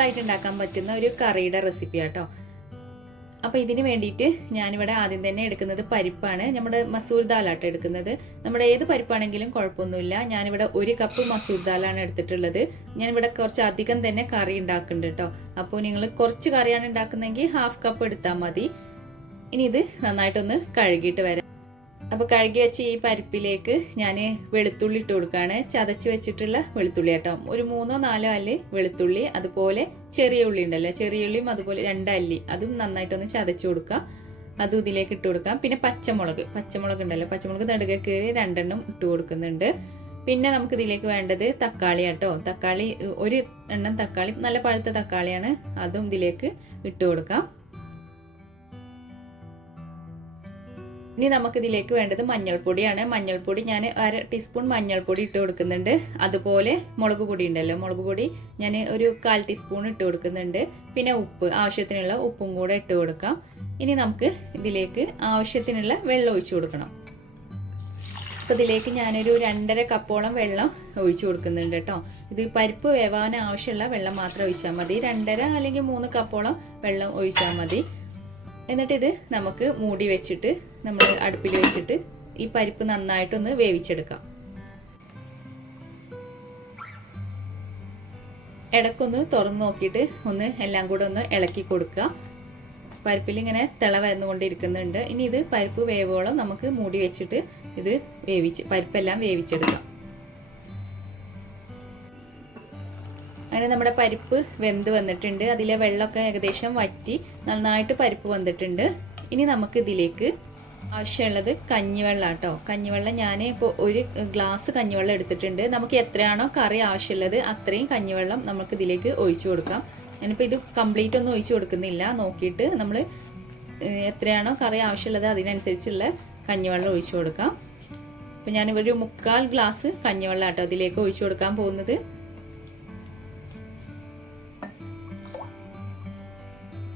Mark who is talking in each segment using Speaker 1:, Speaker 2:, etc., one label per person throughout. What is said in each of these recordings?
Speaker 1: സിമ്പിളായിട്ട് ഉണ്ടാക്കാൻ പറ്റുന്ന ഒരു കറിയുടെ റെസിപ്പി ആട്ടോ. അപ്പോൾ ഇതിന് വേണ്ടിയിട്ട് ഞാനിവിടെ ആദ്യം തന്നെ എടുക്കുന്നത് പരിപ്പാണ്. നമ്മുടെ മസൂർ ദാലാട്ടോ എടുക്കുന്നത്. നമ്മുടെ ഏത് പരിപ്പാണെങ്കിലും കുഴപ്പമൊന്നുമില്ല. ഞാനിവിടെ ഒരു കപ്പ് മസൂർ ദാലാണ് എടുത്തിട്ടുള്ളത്. ഞാനിവിടെ കുറച്ച് അധികം തന്നെ കറി ഉണ്ടാക്കുന്നുണ്ട് കേട്ടോ. അപ്പോൾ നിങ്ങൾ കുറച്ച് കറിയാണ് ഉണ്ടാക്കുന്നതെങ്കിൽ ഹാഫ് കപ്പ് എടുത്താൽ മതി. ഇനി ഇത് നന്നായിട്ടൊന്ന് കഴുകിയിട്ട് വരാം അപ്പോൾ കഴുകി വെച്ച ഈ പരിപ്പിലേക്ക് ഞാൻ വെളുത്തുള്ളി ഇട്ട് കൊടുക്കുകയാണ് ചതച്ച് വെച്ചിട്ടുള്ള വെളുത്തുള്ളി കേട്ടോ. ഒരു മൂന്നോ നാലോ അല്ലി വെളുത്തുള്ളി അതുപോലെ ചെറിയ ഉള്ളി ഉണ്ടല്ലോ. ചെറിയ ഉള്ളിയും അതുപോലെ രണ്ടല്ലി അതും നന്നായിട്ടൊന്ന് ചതച്ച് കൊടുക്കുക. അതും ഇതിലേക്ക് ഇട്ട് കൊടുക്കാം പിന്നെ പച്ചമുളക്. പച്ചമുളക് ഉണ്ടല്ലോ. പച്ചമുളക് നടുക കയറി രണ്ടെണ്ണം ഇട്ട് കൊടുക്കുന്നുണ്ട്. പിന്നെ നമുക്ക് ഇതിലേക്ക് വേണ്ടത് തക്കാളി കേട്ടോ. തക്കാളി ഒരു എണ്ണം തക്കാളി നല്ല പഴുത്ത തക്കാളിയാണ്. അതും ഇതിലേക്ക് ഇട്ട് കൊടുക്കാം. ഇനി നമുക്ക് ഇതിലേക്ക് വേണ്ടത് മഞ്ഞൾപ്പൊടിയാണ്. മഞ്ഞൾപ്പൊടി ഞാൻ അര ടീസ്പൂൺ മഞ്ഞൾപ്പൊടി ഇട്ട് കൊടുക്കുന്നുണ്ട്. അതുപോലെ മുളക് പൊടി ഉണ്ടല്ലോ. മുളക് പൊടി ഞാൻ ഒരു കാൽ ടീസ്പൂൺ ഇട്ട് കൊടുക്കുന്നുണ്ട്. പിന്നെ ഉപ്പ് ആവശ്യത്തിനുള്ള ഉപ്പും കൂടെ ഇട്ട് കൊടുക്കാം. ഇനി നമുക്ക് ഇതിലേക്ക് ആവശ്യത്തിനുള്ള വെള്ളം ഒഴിച്ചു കൊടുക്കണം. അപ്പോൾ ഇതിലേക്ക് ഞാനൊരു രണ്ടര കപ്പോളം വെള്ളം ഒഴിച്ചു കൊടുക്കുന്നുണ്ട് കേട്ടോ. ഇത് പരിപ്പ് വേവാൻ ആവശ്യമുള്ള വെള്ളം മാത്രം ഒഴിച്ചാൽ മതി. രണ്ടര അല്ലെങ്കിൽ മൂന്ന് കപ്പോളം വെള്ളം ഒഴിച്ചാൽ മതി. എന്നിട്ട് ഇത് നമുക്ക് മൂടി വെച്ചിട്ട് നമ്മൾ അടുപ്പിൽ വെച്ചിട്ട് ഈ പരിപ്പ് നന്നായിട്ടൊന്ന് വേവിച്ചെടുക്കാം. ഇടക്കൊന്ന് തുറന്നു നോക്കിയിട്ട് ഒന്ന് എല്ലാം കൂടെ ഒന്ന് ഇളക്കി കൊടുക്കുക. പരിപ്പിൽ ഇങ്ങനെ തിള വരുന്നുകൊണ്ടിരിക്കുന്നുണ്ട് ഇനി ഇത് പരിപ്പ് വേവോളം നമുക്ക് മൂടി വെച്ചിട്ട് ഇത് വേവിച്ച് പരിപ്പെല്ലാം വേവിച്ചെടുക്കാം. അങ്ങനെ നമ്മുടെ പരിപ്പ് വെന്ത് വന്നിട്ടുണ്ട്. അതിലെ വെള്ളമൊക്കെ ഏകദേശം വറ്റി നന്നായിട്ട് പരിപ്പ് വന്നിട്ടുണ്ട്. ഇനി നമുക്ക് ഇതിലേക്ക് ആവശ്യമുള്ളത് കഞ്ഞിവെള്ളം കേട്ടോ കഞ്ഞിവെള്ളം ഞാൻ ഇപ്പോൾ ഒരു ഗ്ലാസ് കഞ്ഞിവെള്ളം എടുത്തിട്ടുണ്ട്. നമുക്ക് എത്രയാണോ കറി ആവശ്യമുള്ളത് അത്രയും കഞ്ഞിവെള്ളം നമുക്ക് ഇതിലേക്ക് ഒഴിച്ചു കൊടുക്കാം. ഞാനിപ്പോൾ ഇത് കംപ്ലീറ്റ് ഒന്നും ഒഴിച്ചു കൊടുക്കുന്നില്ല. നോക്കിയിട്ട് നമ്മൾ എത്രയാണോ കറി ആവശ്യമുള്ളത് അതിനനുസരിച്ചുള്ള കഞ്ഞിവെള്ളം ഒഴിച്ചു കൊടുക്കാം. അപ്പോൾ ഞാനിവിടെ ഒരു മുക്കാൽ ഗ്ലാസ് കഞ്ഞിവെള്ളം കേട്ടോ അതിലേക്ക് ഒഴിച്ചു കൊടുക്കാൻ പോകുന്നത്.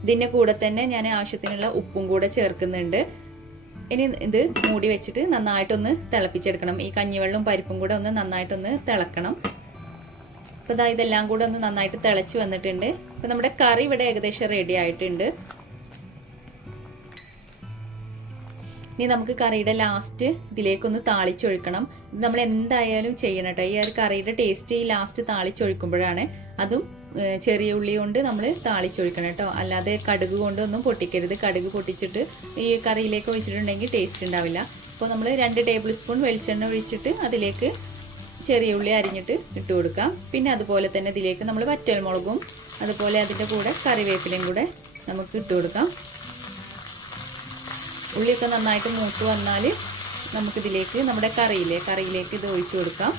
Speaker 1: ഇതിന്റെ കൂടെ തന്നെ ഞാൻ ആവശ്യത്തിനുള്ള ഉപ്പും കൂടെ ചേർക്കുന്നുണ്ട്. ഇനി ഇത് മൂടി വെച്ചിട്ട് നന്നായിട്ടൊന്ന് തിളപ്പിച്ചെടുക്കണം. ഈ കഞ്ഞിവെള്ളവും പരിപ്പും കൂടെ ഒന്ന് നന്നായിട്ടൊന്ന് തിളക്കണം. അപ്പോൾ ഇതാ ഇതെല്ലാം കൂടെ ഒന്ന് നന്നായിട്ട് തിളച്ച് വന്നിട്ടുണ്ട്. അപ്പോൾ നമ്മുടെ കറി ഇവിടെ ഏകദേശം റെഡി ആയിട്ടുണ്ട്. ഇനി നമുക്ക് കറിയുടെ ലാസ്റ്റ് ഇതിലേക്കൊന്ന് താളിച്ചൊഴിക്കണം. ഇത് നമ്മൾ എന്തായാലും ചെയ്യണം കേട്ടോ. ഈ ഒരു കറിയുടെ ടേസ്റ്റ് ഈ ലാസ്റ്റ് താളിച്ചൊഴിക്കുമ്പോഴാണ് അതും ചെറിയ ഉള്ളി കൊണ്ട് നമ്മൾ താളിച്ചൊഴിക്കണം കേട്ടോ. അല്ലാതെ കടുക് കൊണ്ടൊന്നും പൊട്ടിക്കരുത്. കടുക് പൊട്ടിച്ചിട്ട് ഈ കറിയിലേക്ക് ഒഴിച്ചിട്ടുണ്ടെങ്കിൽ ടേസ്റ്റ് ഉണ്ടാവില്ല. അപ്പോൾ നമ്മൾ രണ്ട് ടേബിൾ സ്പൂൺ വെളിച്ചെണ്ണ ഒഴിച്ചിട്ട് അതിലേക്ക് ചെറിയ ഉള്ളി അരിഞ്ഞിട്ട് ഇട്ട് കൊടുക്കാം. പിന്നെ അതുപോലെ തന്നെ ഇതിലേക്ക് നമ്മൾ വറ്റൽമുളകും അതുപോലെ അതിന്റെ കൂടെ കറിവേപ്പിലയും കൂടെ നമുക്ക് ഇട്ട് കൊടുക്കാം. ഉള്ളിയൊക്കെ നന്നായിട്ട് മൂത്ത് വന്നാൽ നമുക്കിതിലേക്ക് നമ്മുടെ കറിയിലെ കറിയിലേക്ക് ഇത് ഒഴിച്ചു കൊടുക്കാം.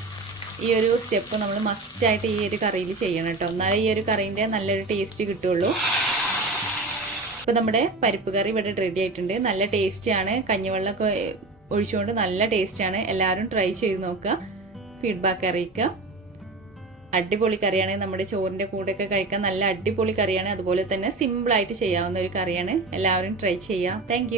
Speaker 1: ഈ ഒരു സ്റ്റെപ്പ് നമ്മൾ മസ്റ്റായിട്ട് ഈ ഒരു കറിയിൽ ചെയ്യണം കേട്ടോ. എന്നാലേ ഈ ഒരു കറീന്റെ നല്ലൊരു ടേസ്റ്റ് കിട്ടുള്ളൂ ഇപ്പോൾ നമ്മുടെ പരിപ്പ് കറി ഇവിടെ റെഡി ആയിട്ടുണ്ട്. നല്ല ടേസ്റ്റിയാണ് കഞ്ഞിവെള്ളമൊക്കെ ഒഴിച്ചുകൊണ്ട് നല്ല ടേസ്റ്റാണ് എല്ലാവരും ട്രൈ ചെയ്ത് നോക്കുക. ഫീഡ്ബാക്ക് അറിയിക്കുക. അടിപൊളി കറിയാണ്. നമ്മുടെ ചോറിന്റെ കൂടെയൊക്കെ കഴിക്കാൻ നല്ല അടിപൊളി കറിയാണ്. അതുപോലെ തന്നെ സിമ്പിളായിട്ട് ചെയ്യാവുന്ന ഒരു കറിയാണ്. എല്ലാവരും ട്രൈ ചെയ്യുക താങ്ക്